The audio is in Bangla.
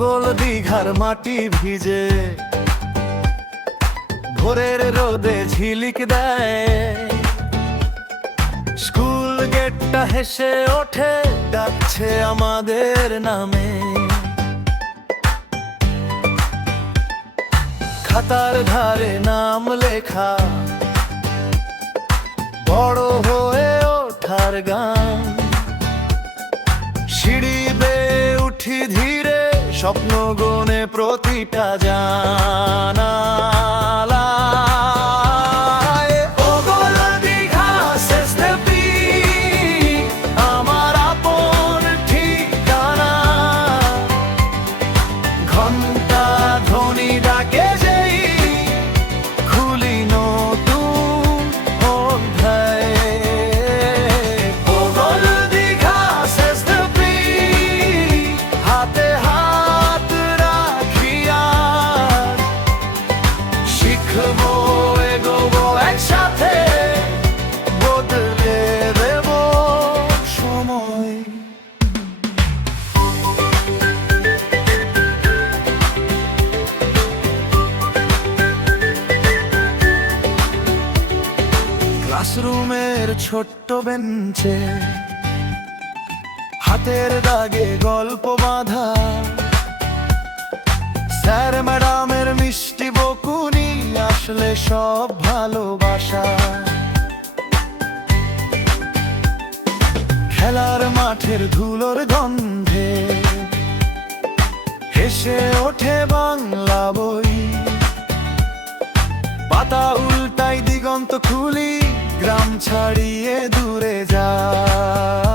গোল দীঘার মাটি ভিজে ভোরের রোদে ঝিলিক দেয়। স্কুল গেটটা হেসে ওঠে, ডাকছে আমাদের নামে। খাতার ধারে নাম লেখা, বড় হয়ে ওঠার গান। সিঁড়ি বেয়ে উঠি ধীরে, স্বপ্ন গনে প্রতিটা জানালায়। ও গোল দীঘা শেষ পিক, আমার আপন ঠিকানা। ঘন্টা ধ্বনি ডাকে যেই খুলি নতুন অধ্যায়। ও গোল দীঘা শেষ পিক, হাতে হাত রাখি আর শিখবো, এগোবো একসাথে, বদলে দেব সময়। ক্লাসরুমের ছোট্ট বেঞ্চে হাতের দাগে গল্প বাঁধা, স্যার ম্যাডামের মিষ্টি বকুনি, আসলে সব ভালোবাসা। খেলার মাঠের ধুলোর গন্ধে হেসে ওঠে বাংলা বই। পাতা উল্টাই দিগন্ত খুলি, গ্রাম ছাড়িয়ে দূরে যায়।